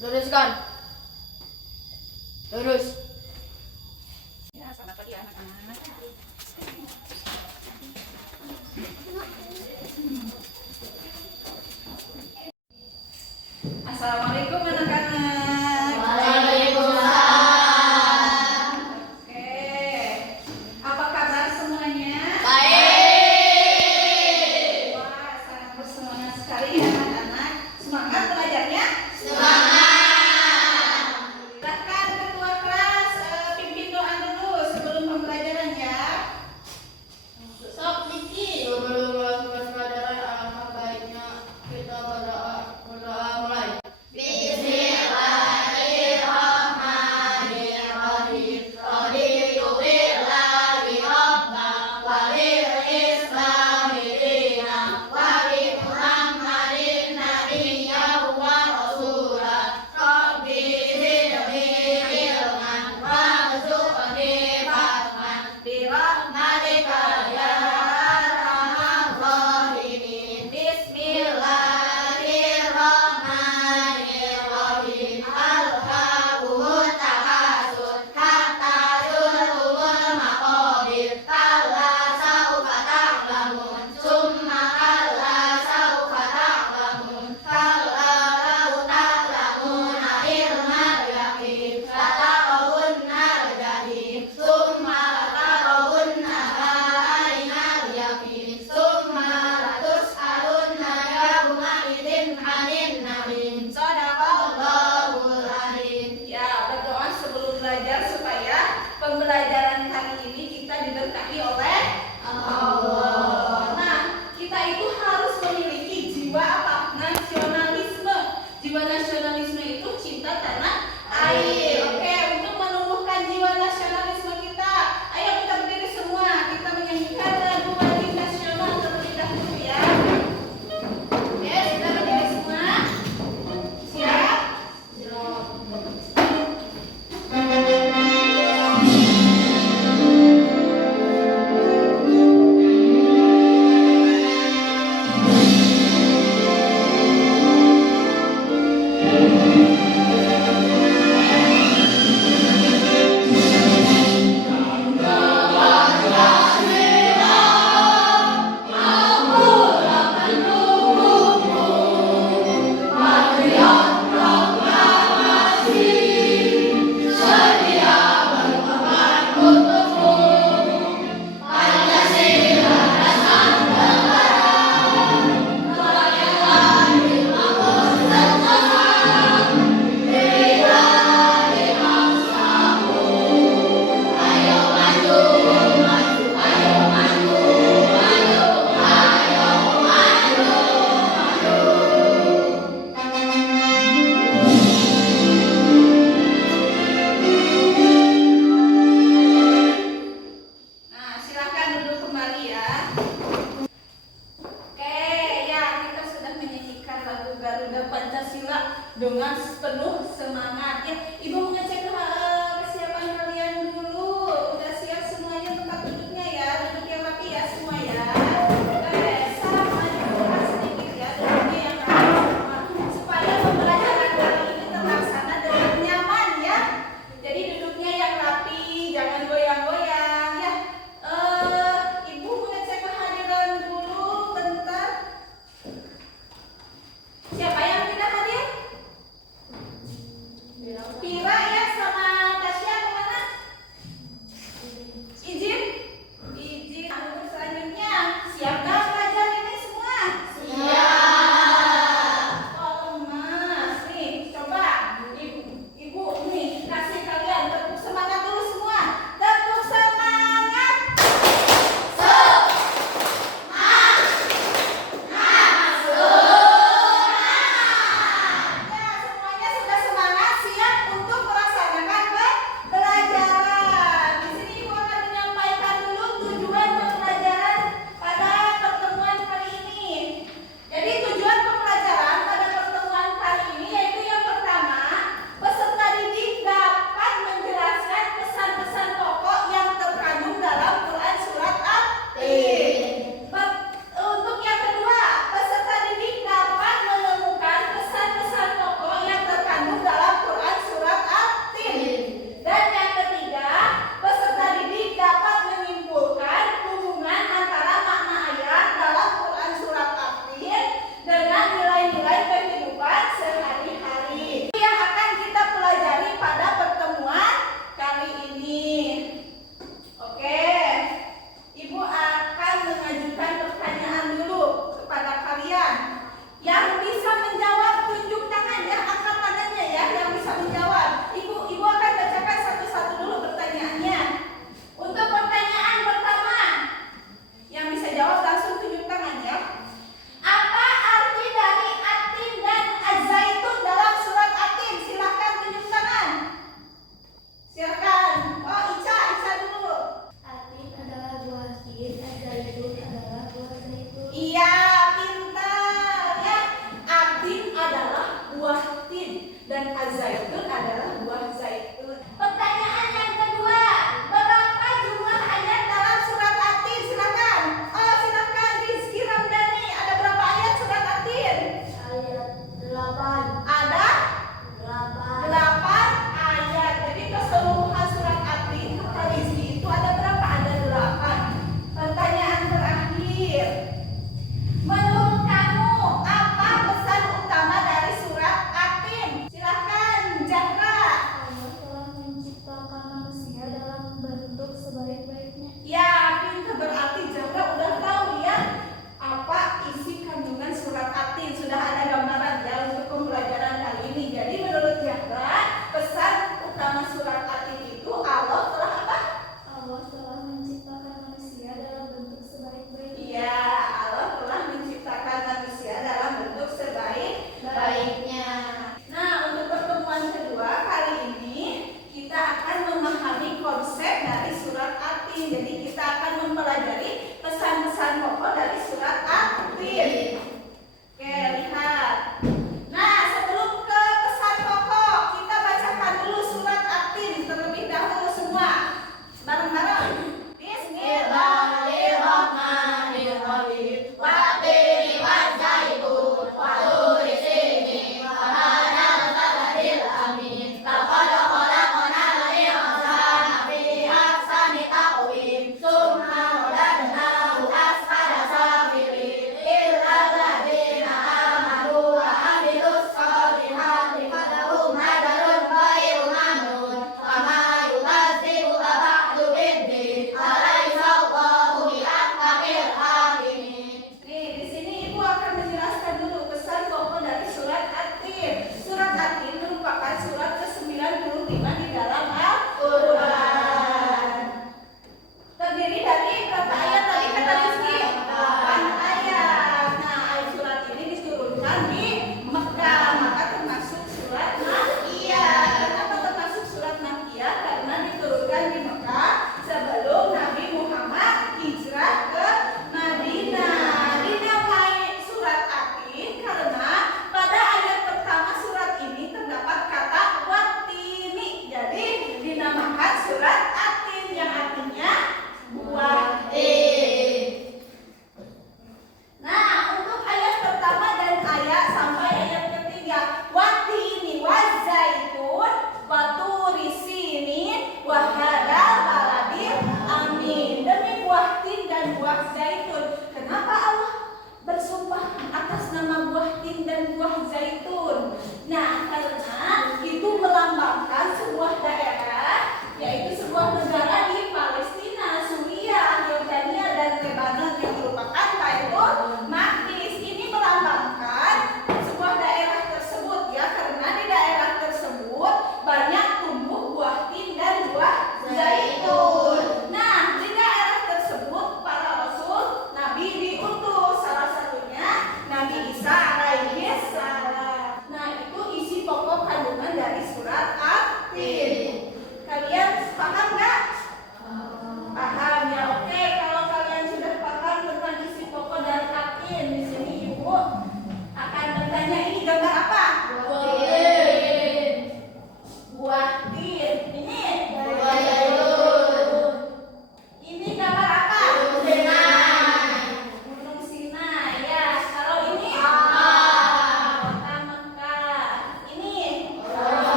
Luruskan. Lurus. Ya, selamat pagi anak-anak. Assalamualaikum anak-anak. Waalaikumsalam. Oke, apa kabar semuanya? Baik. Wah, sangat bersemangat sekali ya anak-anak. Semangat belajarnya? Semangat. Silakan ketua kelas pimpin doa dulu sebelum pembelajaran ya. Sok Diki. Sebelum melakukan pelajaran, alangkah baiknya kita berdoa mulai. Bismillahirrahmanirrahim. Raditu billahi rabban wa bil islami dinan wa bi Muhammadin nabiyyan wa rasulan. Rabbi zidni ilman warzuqni fahman bi rahmatika ya arhamar rahimin. Bismillahirrahmanirrahim. Alhaakumut takasur hatta zurtumul maqabir. Kalla saufa ta'lamun summa kalla saufa ta'lamun. Kalla law ta'lamuna ilmal yaqin latarawunnal jahim summa latarawunnaha ainal yaqin summa latus'alunna yawma idzin 'anil na'im. Shadaqallahul adzim. Ya, berdoa sebelum belajar supaya pembelajaran kali ini kita diberkahi oleh Allah. Nah, kita itu harus memiliki jiwa apa? Nasionalisme. Jiwa nasionalisme itu cinta tanah air. Oke, untuk menumbuhkan jiwa nasionalisme kita, ayo kita berdiri semua. Kita menyanyikan lagu wajib nasional terlebih dahulu ya. Oke, kita berdiri semua. Siap? Nah, silakan duduk kembali ya. Oke, ya kita sudah menyanyikan lagu Garuda Pancasila dengan penuh semangat ya. Ibu mengecek kesiapan kalian dulu. Udah siap semuanya tempat duduknya ya. Duduk yang rapi ya semua ya. Oke, salam maju sedikit ya. Duduknya yang rapi semua. Supaya pembelajaran kali ini terlaksana dengan nyaman ya. Jadi duduknya yang rapi, jangan goyang-goyang ya. Ibu mengecek kehadiran dulu bentar. Siapa yang tidak hadir?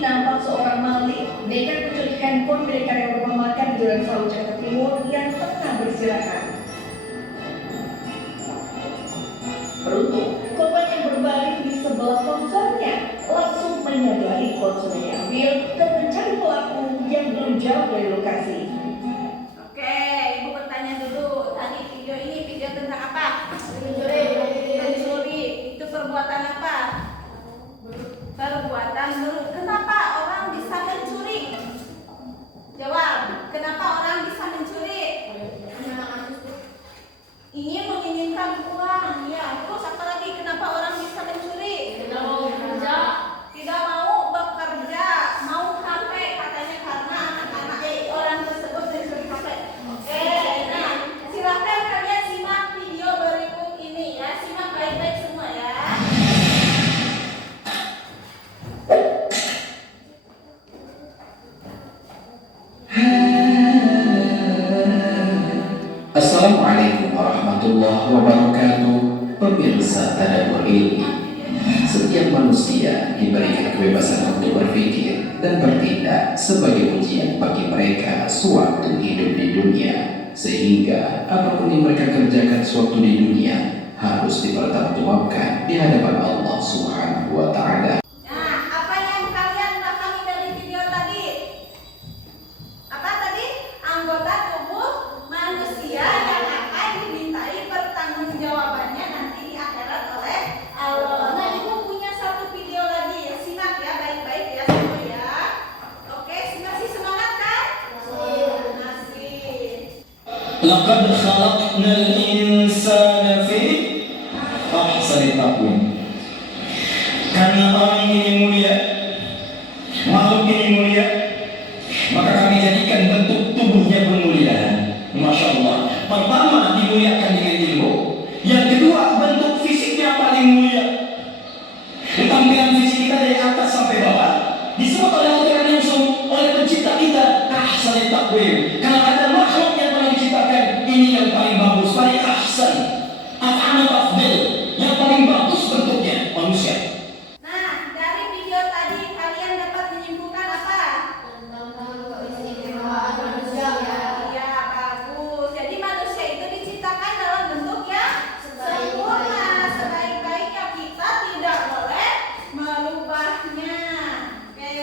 nampak seorang maling nekat mencuri handphone milik karyawan rumah makan di Jalan Sawu Jakarta Timur yang tengah beristirahat. Beruntung, korban yang berbaring di sebelah ponselnya langsung menyadari ponselnya diambil dan mencari pelaku yang belum jauh dari lokasi. Oke, Ibu bertanya dulu. Tadi video ini video tentang apa? Mencuri. Mencuri. Itu perbuatan apa? Perbuatan buruk. Kenapa orang bisa mencuri? Jawab. Kenapa orang bisa mencuri? Ingin menginginkan uang. Ya. Terus apa lagi? Kenapa orang bisa mencuri? Tidak mau bekerja. Tidak mau bekerja, mau HP katanya karena anak-anak orang tersebut mencuri HP. Oke, nah silakan kalian simak video berikut ini ya, simak baik-baik semua ya. Assalamualaikum warahmatullahi wabarakatuh. Pemirsa Tadabbur Ilmi, setiap manusia diberikan kebebasan untuk berpikir dan bertindak sebagai ujian bagi mereka sewaktu hidup di dunia, sehingga apapun yang mereka kerjakan sewaktu di dunia harus dipertanggungjawabkan di hadapan Allah Subhanahu wa Ta'ala. Nah, apa yang kalian pahami dari video tadi? Apa tadi? Anggota tubuh manusia yang akan dimintai pertanggungjawabannya nanti di akhirat oleh Allah. Nah, Ibu punya satu video lagi. Simak ya baik-baik ya semua ya. Oke, masih semangat kan? Masih. Laqad khalaqnal insana fi ahsani taqwim. Karena orang ini mulia, makhluk ini mulia, maka kami jadikan bentuk tubuhnya pun mulia. Masya Allah. Pertama dimuliakan dengan ilmu, yang kedua bentuk fisiknya paling mulia. Tampilan fisik kita dari atas sampai bawah disebut oleh Al-Quran langsung oleh pencipta kita ahsani taqwim. Karena ada makhluk yang pernah diciptakan ini yang paling bagus, paling ahsan, af'al tafdil, yang paling bagus bentuknya manusia. Nah, dari video tadi kalian dapat menyimpulkan apa? Tentang keistimewaan manusia. Iya, bagus. Jadi manusia itu diciptakan dalam bentuk yang sempurna. Sebaik-baiknya kita tidak boleh merubahnya. Oke.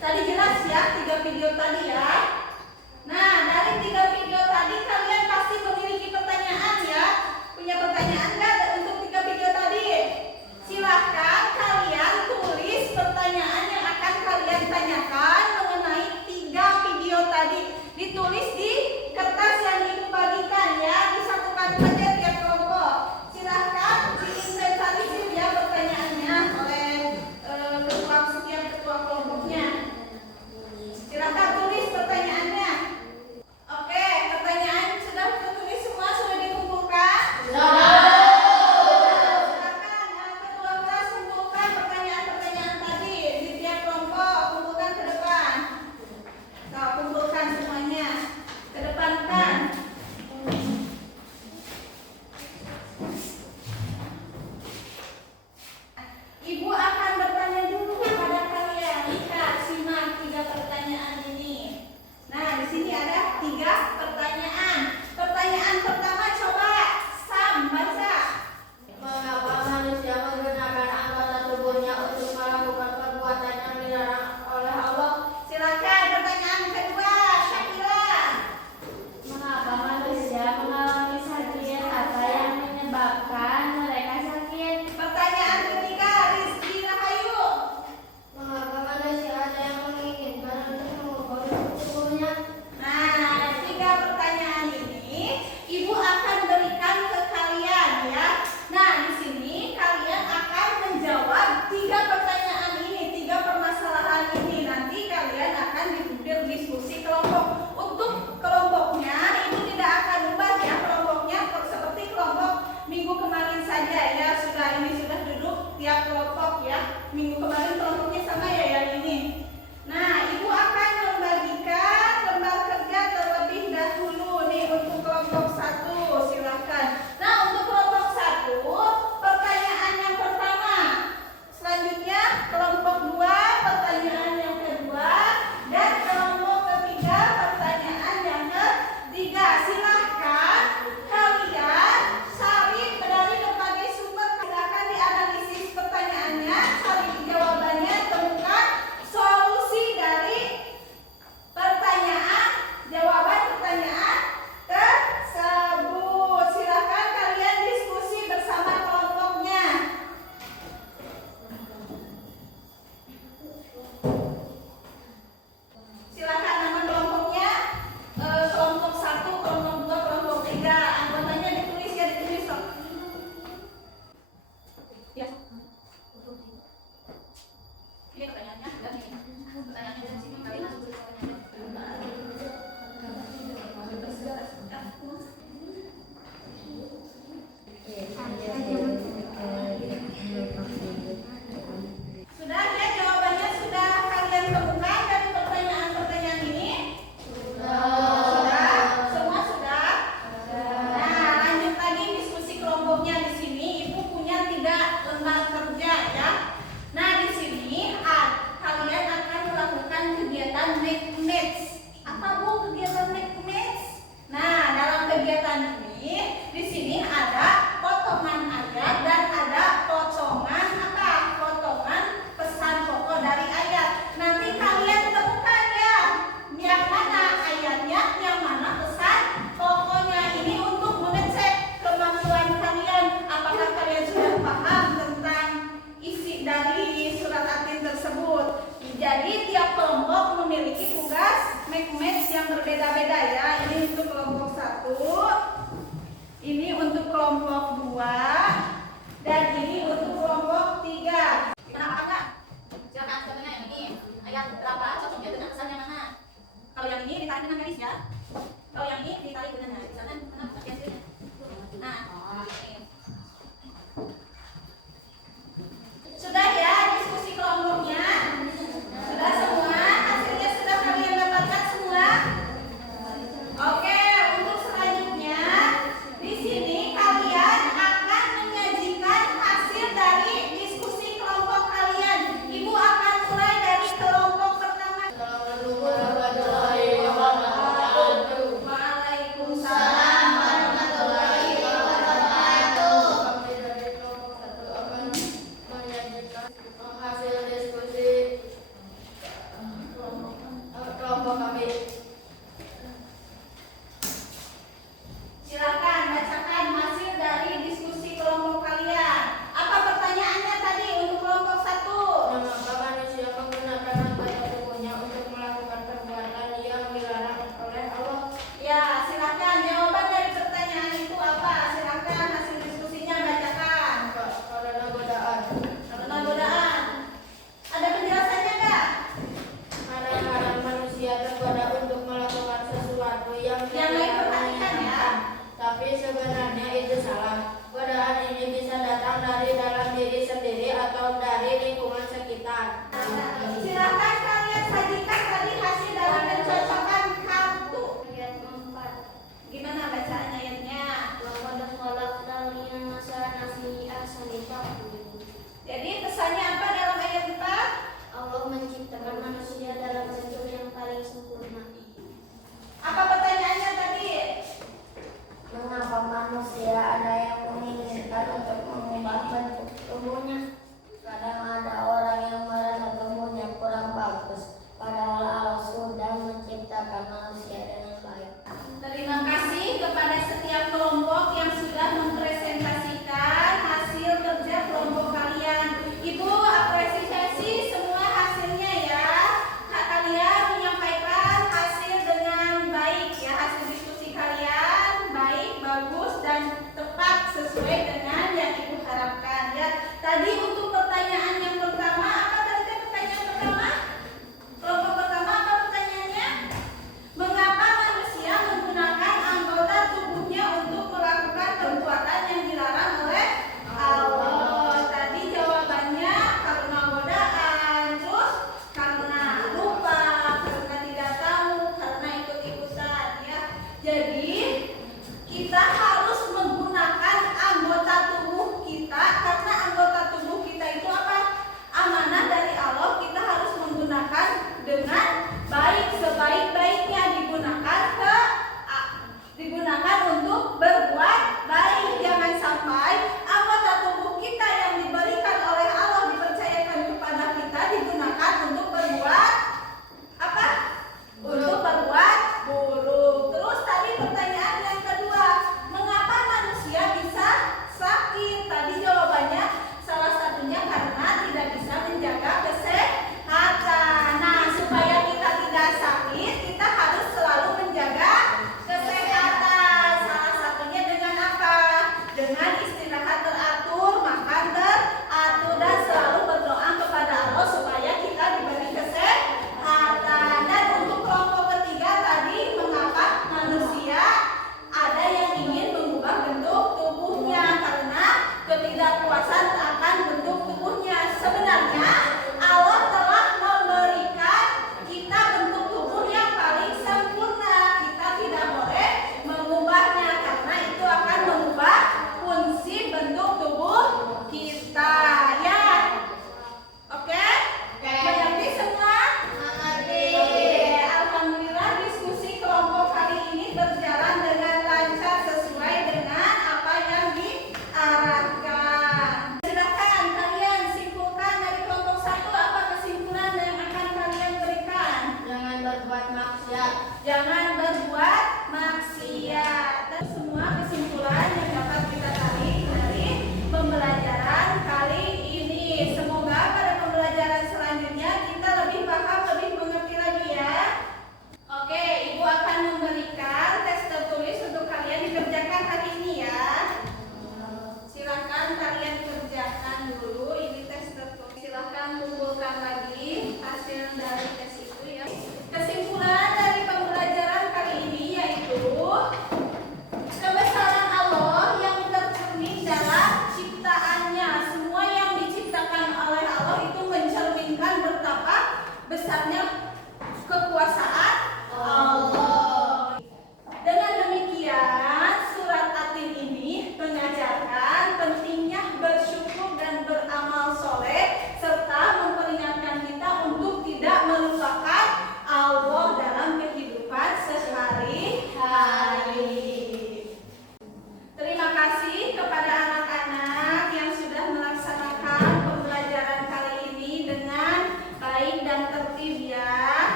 Tadi jelas ya 3 video tadi ya. Nah, dari 3 video tadi kalian pasti memiliki pertanyaan ya. Punya pertanyaan nggak untuk 3 video tadi? Silahkan kalian tulis pertanyaan yang akan kalian tanyakan mengenai 3 video tadi. Ditulis di kertas yang Ibu bagikan ya, disatukan saja tiap kelompok. Silahkan diinventarisir ya pertanyaannya oleh setiap ketua kelompoknya. Silahkan tulis pertanyaannya. Oke, pertanyaan sudah tertulis semua, sudah dikumpulkan? Silakan ketua kelas kumpulkan pertanyaan-pertanyaan tadi di tiap kelompok, kumpulkan ke depan. Nah, kumpulkan semuanya ke depan kan. Ibu akan bertanya dulu kepada kalian. Lihat, simak 3 pertanyaan ini. Nah, di sini ada 3 pertanyaan. Pertanyaan pertama coba Sam baca. Mengapa manusia menggunakan anggota tubuhnya untuk melakukan perbuatan yang dilarang oleh Allah? Silakan pertanyaan kedua Syakira. Mengapa manusia mengalami sakit? Apa yang menyebabkan mereka sakit? Pertanyaan ketiga Rizky Rahayu. Mengapa manusia ada yang menginginkan untuk mengubah tubuhnya? Nah, 3 pertanyaan ini Ibu akan berikan ke kalian ya. Nah, di sini kalian akan menjawab 3 pertanyaan ini, 3 permasalahan ini. Nanti kalian akan berdiskusi kelompok. Untuk kelompoknya Ibu tidak akan ubah ya kelompoknya seperti kelompok minggu kemarin saja ya. Ini sudah duduk tiap kelompok ya. Minggu kemarin kelompoknya sama ya yang ini. Nah, Ibu akan membagikan lembar kerja terlebih dahulu nih untuk kelompok 1. Silakan. Nah, untuk kelompok 1, pertanyaan yang pertama. Selanjutnya kelompok 2, pertanyaan Ini pertanyaannya, dan ini pertanyaannya dari sini kalian langsung tulis pertanyaannya. Sudah ya, jawabannya sudah kalian temukan dari pertanyaan-pertanyaan ini? Sudah? Semua sudah? Nah, lanjut lagi diskusi kelompoknya di sini. Ibu punya 3 lembar kerja ya. Nah, di sini kalian akan melakukan kegiatan make match. Apa Bu kegiatan make match? Nah, dalam kegiatan ini di sini ada potongan ayat dan ada potongan apa? Potongan pesan pokok dari ayat. Nanti kalian temukan ya, yang mana ayatnya, yang mana pesan pokoknya. Ini untuk mengecek kemampuan kalian. Apakah kalian sudah paham tentang isi dari surat At-Tin tersebut? Jadi tiap kelompok memiliki tugas make match yang berbeda-beda ya. Ini untuk kelompok 1, ini untuk kelompok 2, dan ini untuk kelompok 3. Kenapa enggak? Silakan sebenarnya yang ini ayat berapa cocoknya dengan pesan yang mana? Kalau yang ini ditarik dengan garis ya. Kalau yang ini ditarik dengan garis. Misalkan